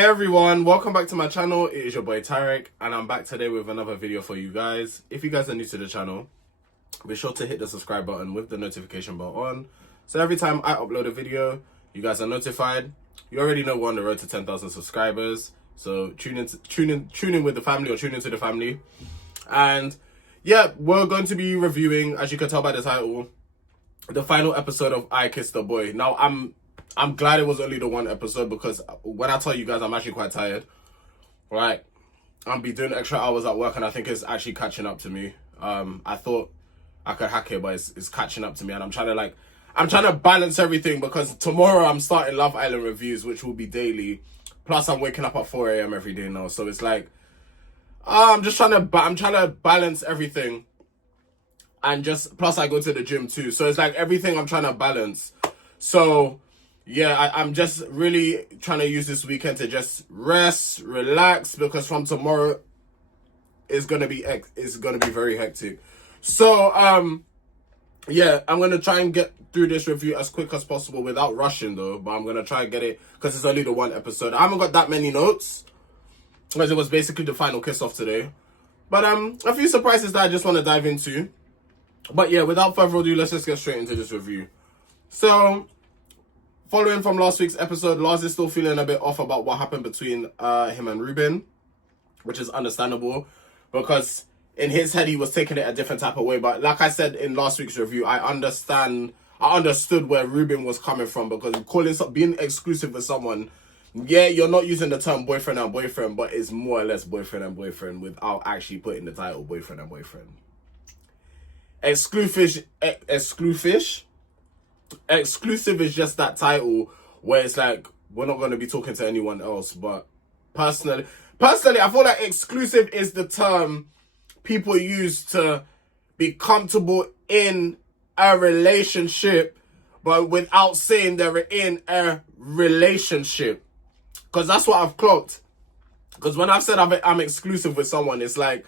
Hey everyone, welcome back to my channel. It is your boy Tarek and I'm back today with another video for you guys. If you guys are new to the channel, be sure to hit the subscribe button with the notification bell on. So every time I upload a video, you guys are notified. You already know we're on the road to 10,000 subscribers. So tune in with the family or tune into the family. And yeah, we're going to be reviewing, as you can tell by the title, the final episode of I Kissed a Boy. Now I'm glad it was only the one episode because when I tell you guys I'm actually quite tired, right? I'll be doing extra hours at work and I think it's actually catching up to me. I thought I could hack it, but it's catching up to me and I'm trying to balance everything because tomorrow I'm starting Love Island reviews, which will be daily. Plus I'm waking up at 4 a.m. every day now. So it's like, I'm trying to balance everything. And plus I go to the gym too. So it's like everything I'm trying to balance. So yeah, I'm just really trying to use this weekend to just rest, relax, because from tomorrow it's gonna be very hectic. So yeah, I'm gonna try and get through this review as quick as possible without rushing though. But I'm gonna try and get it because it's only the one episode. I haven't got that many notes because it was basically the final kiss off today. But a few surprises that I just want to dive into. But yeah, without further ado, let's just get straight into this review. So, following from last week's episode, Lars is still feeling a bit off about what happened between him and Ruben, which is understandable because in his head he was taking it a different type of way. But like I said in last week's review, I understood where Ruben was coming from because being exclusive with someone, yeah, you're not using the term boyfriend and boyfriend, but it's more or less boyfriend and boyfriend without actually putting the title boyfriend and boyfriend. Exclusive is just that title where it's like we're not going to be talking to anyone else. But personally I feel like exclusive is the term people use to be comfortable in a relationship but without saying they're in a relationship, because that's what I've clocked. Because when I've said I'm exclusive with someone, it's like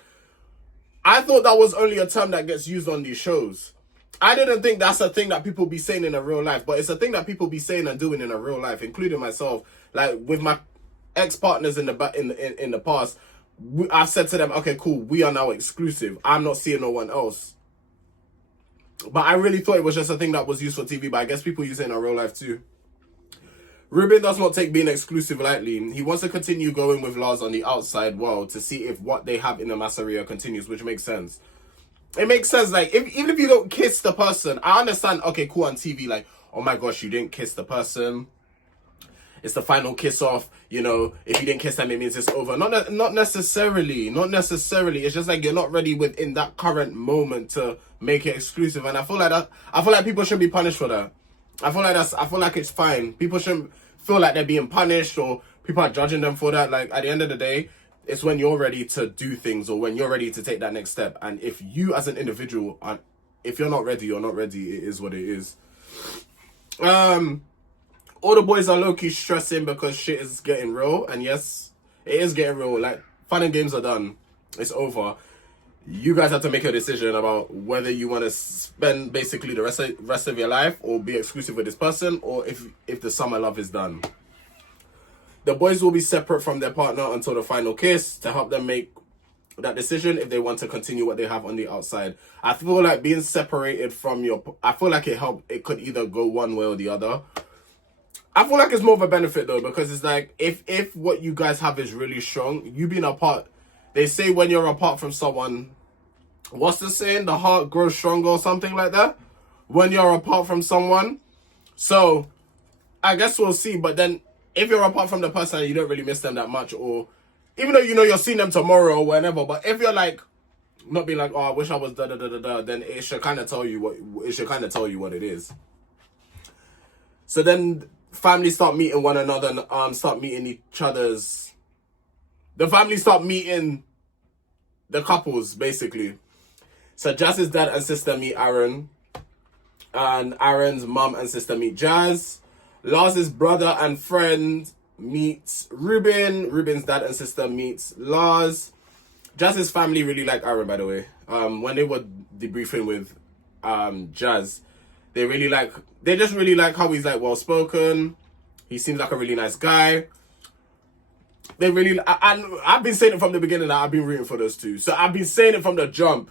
I thought that was only a term that gets used on these shows. I didn't think that's a thing that people be saying in a real life, but it's a thing that people be saying and doing in a real life, including myself. Like with my ex-partners in the past, I've said to them, okay, cool, we are now exclusive. I'm not seeing no one else. But I really thought it was just a thing that was used for TV, but I guess people use it in a real life too. Ruben does not take being exclusive lightly. He wants to continue going with Lars on the outside world to see if what they have in the Masseria continues, which makes sense. It makes sense, like, even if you don't kiss the person, I understand, okay, cool, on TV, like, oh my gosh, you didn't kiss the person. It's the final kiss off, you know, if you didn't kiss them, it means it's over. Not necessarily. It's just like you're not ready within that current moment to make it exclusive. And I feel like people shouldn't be punished for that. I feel like it's fine. People shouldn't feel like they're being punished or people are judging them for that. Like, at the end of the day, it's when you're ready to do things or when you're ready to take that next step. And if you as an individual, if you're not ready, you're not ready. It is what it is. All the boys are low-key stressing because shit is getting real. And yes, it is getting real. Like, fun and games are done. It's over. You guys have to make a decision about whether you want to spend basically the rest of your life or be exclusive with this person, or if the summer love is done. The boys will be separate from their partner until the final kiss to help them make that decision if they want to continue what they have on the outside. I feel like being separated from I feel like it could either go one way or the other. I feel like it's more of a benefit though, because it's like if what you guys have is really strong, you being apart. They say when you're apart from someone, what's the saying? The heart grows stronger or something like that when you're apart from someone. So I guess we'll see. But then if you're apart from the person and you don't really miss them that much, or even though you know you're seeing them tomorrow or whenever, but if you're like not being like, oh, I wish I was then it should kind of tell you what it is. So then families start meeting one another and start meeting each other's. The family start meeting the couples, basically. So Jazz's dad and sister meet Aaron. And Aaron's mum and sister meet Jazz. Lars's brother and friend meets Ruben. Ruben's dad and sister meets Lars. Jazz's family really like Aaron, by the way. When they were debriefing with Jazz, they just really like how he's like well-spoken. He seems like a really nice guy. They really, and I've been saying it from the beginning that I've been rooting for those two. So I've been saying it from the jump.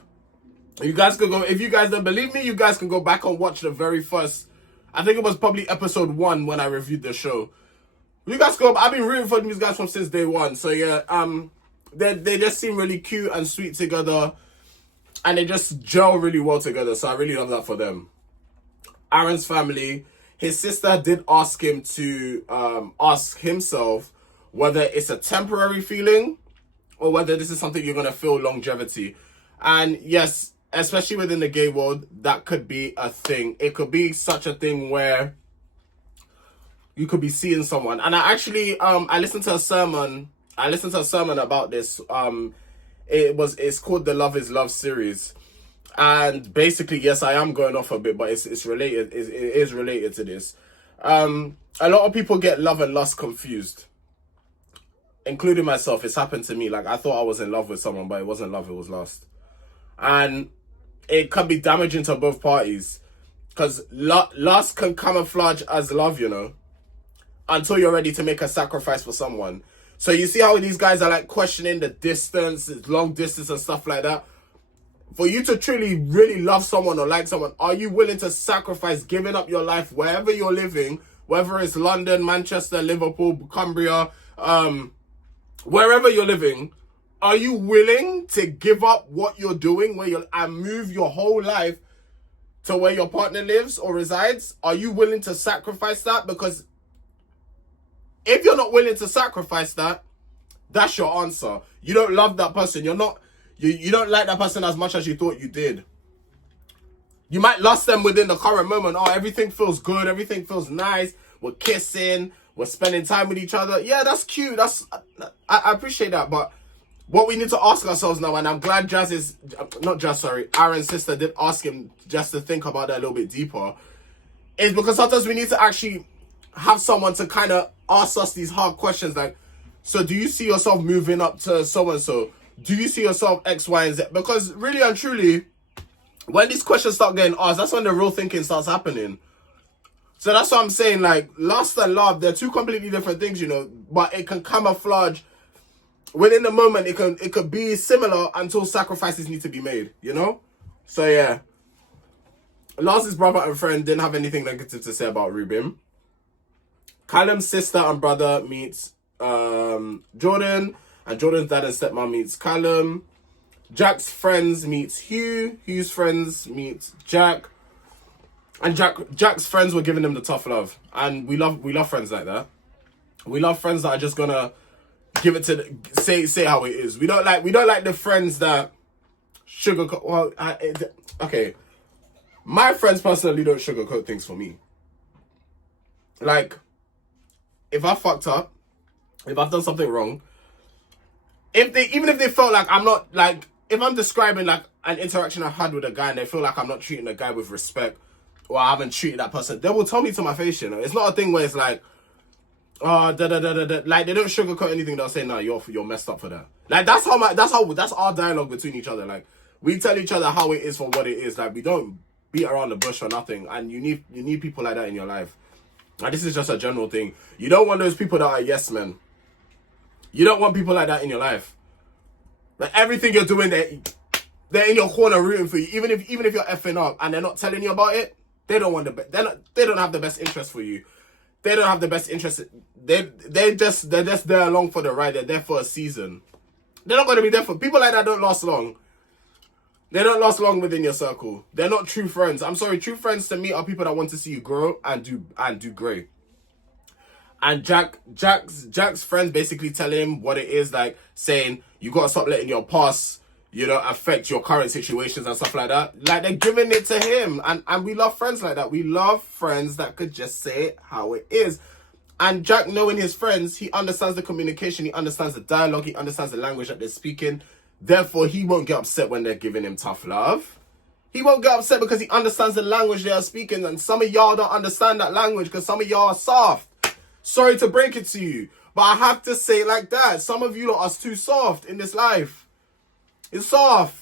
You guys can go, if you guys don't believe me, you guys can go back and watch the very first, I think it was probably episode 1 when I reviewed the show. You guys go, I've been rooting for these guys from since day one. So yeah, they just seem really cute and sweet together. And they just gel really well together. So I really love that for them. Aaron's family, his sister did ask him to ask himself whether it's a temporary feeling or whether this is something you're going to feel longevity. And yes, especially within the gay world, that could be a thing. It could be such a thing where you could be seeing someone. And I actually, I listened to a sermon about this. It's called the Love is Love series. And basically, yes, I am going off a bit, but it's related. It is related to this. A lot of people get love and lust confused, including myself. It's happened to me. Like, I thought I was in love with someone, but it wasn't love, it was lust. And it can be damaging to both parties, because lust can camouflage as love, you know, until you're ready to make a sacrifice for someone. So you see how these guys are like questioning the distance, long distance and stuff like that. For you to truly really love someone or like someone, are you willing to sacrifice giving up your life wherever you're living, whether it's London, Manchester, Liverpool, Cumbria, wherever you're living? Are you willing to give up what you're doing and move your whole life to where your partner lives or resides? Are you willing to sacrifice that? Because if you're not willing to sacrifice that, that's your answer. You don't love that person. You don't like that person as much as you thought you did. You might lust them within the current moment. Oh, everything feels good. Everything feels nice. We're kissing. We're spending time with each other. Yeah, that's cute. I appreciate that. But what we need to ask ourselves now, and I'm glad Aaron's sister did ask him just to think about that a little bit deeper, is because sometimes we need to actually have someone to kind of ask us these hard questions like, so do you see yourself moving up to so-and-so? Do you see yourself X, Y, and Z? Because really and truly, when these questions start getting asked, that's when the real thinking starts happening. So that's what I'm saying, like, lust and love, they're two completely different things, you know, but it can camouflage. Within the moment, it could be similar until sacrifices need to be made, you know? So yeah. Lars's brother and friend didn't have anything negative to say about Rubin. Callum's sister and brother meets Jordan, and Jordan's dad and stepmom meets Callum. Jack's friends meets Hugh. Hugh's friends meets Jack. And Jack's friends were giving him the tough love. And we love friends like that. We love friends that are just gonna give it to say how it is. We don't like the friends that sugarcoat. Well, okay. My friends personally don't sugarcoat things for me. Like, if I fucked up, if I've done something wrong, even if they felt like I'm not, like, if I'm describing like an interaction I've had with a guy and they feel like I'm not treating the guy with respect, or I haven't treated that person, they will tell me to my face, you know. It's not a thing where it's like, like, they don't sugarcoat anything. They'll say, no, you're messed up for that. Like, that's our dialogue between each other. Like, we tell each other how it is for what it is. Like, we don't beat around the bush or nothing. And you need people like that in your life. And this is just a general thing. You don't want those people that are yes men. You don't want people like that in your life. Like, everything you're doing, they're in your corner rooting for you. Even if you're effing up and they're not telling you about it, they don't have the best interest for you. They don't have the best interest. They're just there along for the ride. They're there for a season. They're not going to be there for people like that. Don't last long. They don't last long within your circle. They're not true friends. I'm sorry. True friends to me are people that want to see you grow and do great. And Jack's friends basically tell him what it is, like saying you gotta stop letting your past, you know, affect your current situations and stuff like that. Like, they're giving it to him. And we love friends like that. We love friends that could just say it how it is. And Jack, knowing his friends, he understands the communication, he understands the dialogue, he understands the language that they're speaking. Therefore, he won't get upset when they're giving him tough love. He won't get upset because he understands the language they are speaking. And some of y'all don't understand that language because some of y'all are soft. Sorry to break it to you, but I have to say it like that. Some of you lot are too soft in this life. It's soft.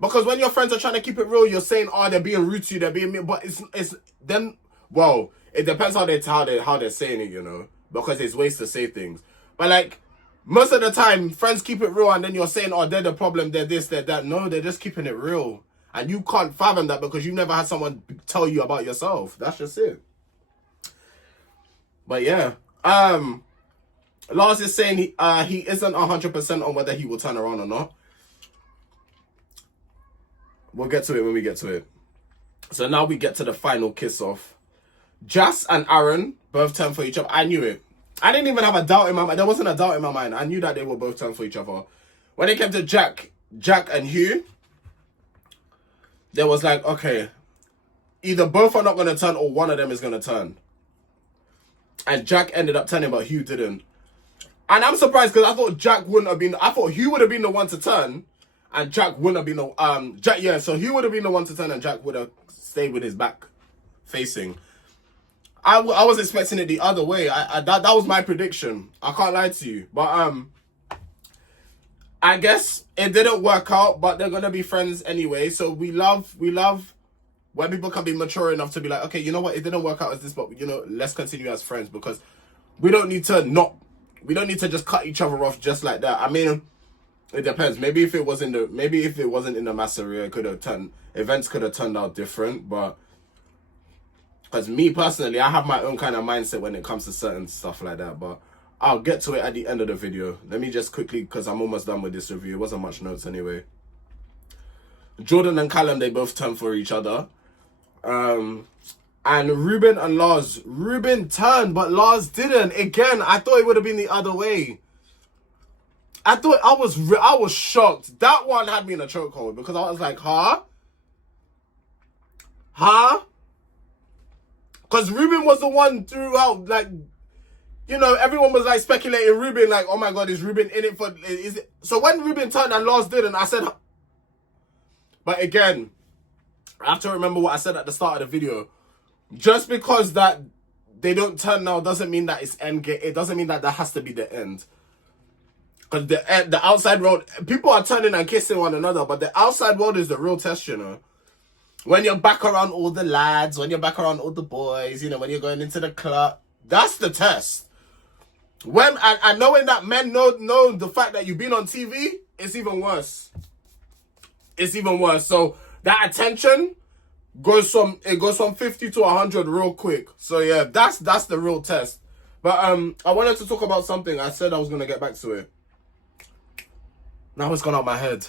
Because when your friends are trying to keep it real, you're saying, oh, they're being rude to you, they're being mean. But it's then, well, it depends how they're saying it, you know. Because there's ways to say things. But like, Most of the time, friends keep it real, and then you're saying, oh, they're the problem, they're this, they're that. No, they're just keeping it real. And you can't fathom that because you never had someone tell you about yourself. That's just it. But yeah. Lars is saying he isn't 100% on whether he will turn around or not. We'll get to it when we get to it. So now we get to the final kiss-off. Jas and Aaron both turned for each other. I knew it. I didn't even have a doubt in my mind. There wasn't a doubt in my mind. I knew that they were both turned for each other. When it came to Jack and Hugh, there was like, okay, either both are not going to turn or one of them is going to turn. And Jack ended up turning, but Hugh didn't. And I'm surprised because I thought Jack wouldn't have been... I thought Hugh would have been the one to turn, and Jack wouldn't have been the... so Hugh would have been the one to turn, and Jack would have stayed with his back facing. I was expecting it the other way. That was my prediction. I can't lie to you. But I guess it didn't work out, but they're going to be friends anyway. So we love when people can be mature enough to be like, okay, you know what? It didn't work out as this, but, you know, let's continue as friends because we don't need to just cut each other off just like that. I mean, it depends. Maybe if it wasn't in the Masseria, events could have turned out different, but because me personally, I have my own kind of mindset when it comes to certain stuff like that, but I'll get to it at the end of the video. Let me just quickly, because I'm almost done with this review. It wasn't much notes anyway. Jordan and Callum, they both turned for each other. And Ruben and Lars. Ruben turned, but Lars didn't. Again, I thought it would have been the other way. I was shocked. That one had me in a chokehold because I was like, huh? Because Ruben was the one throughout, like, you know, everyone was like speculating Ruben, like, oh my God, is Ruben in it for, is it? So when Ruben turned and Lars didn't, I said, but again, I have to remember what I said at the start of the video. Just because that they don't turn now doesn't mean that it's end game. It doesn't mean that that has to be the end. Because the outside world, people are turning and kissing one another, but the outside world is the real test, you know. When you're back around all the lads, when you're back around all the boys, you know, when you're going into the club, that's the test. When and knowing that men know the fact that you've been on TV, it's even worse. It's even worse. So that attention goes from 50 to 100 real quick. So yeah, that's the real test. But I wanted to talk about something. I said I was gonna get back to it. Now it's gone out my head.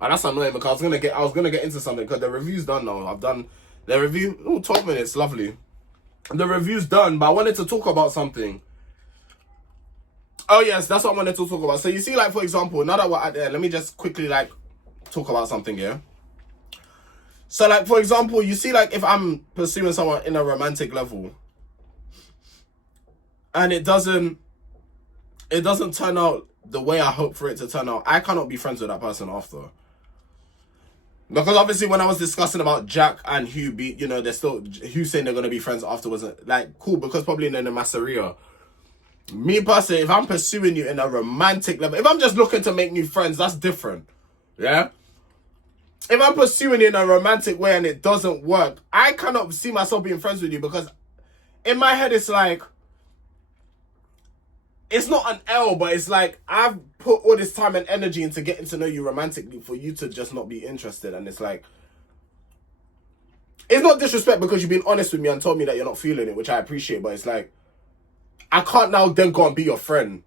And that's annoying because I was gonna get into something because the review's done now. I've done the review. Oh, 12 minutes, lovely. The review's done, but I wanted to talk about something. Oh yes, that's what I wanted to talk about. So you see, like, for example, now that we're at there, let me just quickly like talk about something here. So like, for example, you see, like, if I'm pursuing someone in a romantic level and it doesn't turn out the way I hope for it to turn out, I cannot be friends with that person after. Because obviously when I was discussing about Jack and Hugh, you know, they're still, Hugh saying they're going to be friends afterwards, like, cool, because probably in the Masseria. Me personally, if I'm pursuing you in a romantic level, if I'm just looking to make new friends, that's different. Yeah? If I'm pursuing you in a romantic way and it doesn't work, I cannot see myself being friends with you because in my head it's like, it's not an L, but it's like, I've put all this time and energy into getting to know you romantically for you to just not be interested. And it's like, it's not disrespect because you've been honest with me and told me that you're not feeling it, which I appreciate, but it's like, I can't now then go and be your friend.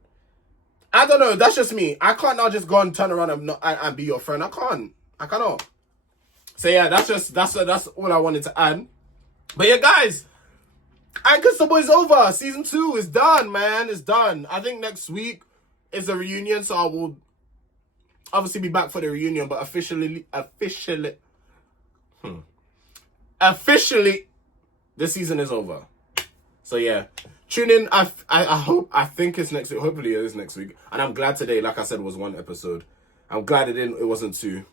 I don't know, that's just me. I can't now just go and turn around and be your friend. I cannot. So yeah, that's all I wanted to add. But yeah, guys, Unforgettable is over. Season 2 is done, man. It's done. I think next week is a reunion, so I will obviously be back for the reunion, but officially, the season is over. So yeah, tune in. I think it's next week. Hopefully it is next week. And I'm glad today, like I said, was 1 episode. I'm glad it wasn't 2.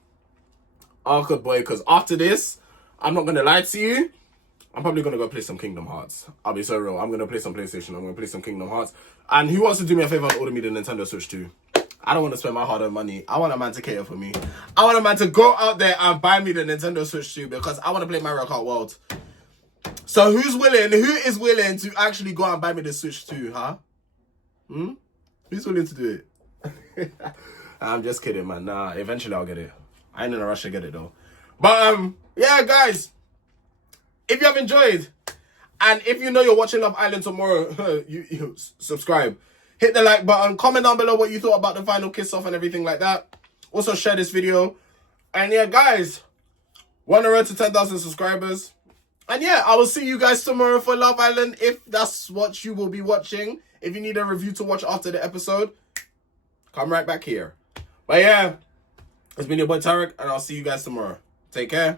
Oh, good boy, because after this, I'm not going to lie to you, I'm probably going to go play some Kingdom Hearts. I'll be so real. I'm going to play some PlayStation. I'm going to play some Kingdom Hearts. And who wants to do me a favor and order me the Nintendo Switch 2? I don't want to spend my hard-earned money. I want a man to cater for me. I want a man to go out there and buy me the Nintendo Switch 2 because I want to play Mario Kart World. So who is willing to actually go and buy me the Switch 2, huh? Who's willing to do it? I'm just kidding, man. Nah, eventually I'll get it. I ain't in a rush to get it though. But yeah, guys, if you have enjoyed, and if you know you're watching Love Island tomorrow, you subscribe, hit the like button, comment down below what you thought about the final kiss off and everything like that. Also share this video, and yeah, guys, we're on the road to 10,000 subscribers. And yeah, I will see you guys tomorrow for Love Island, if that's what you will be watching. If you need a review to watch after the episode, come right back here. But yeah, it's been your boy Tarek, and I'll see you guys tomorrow. Take care.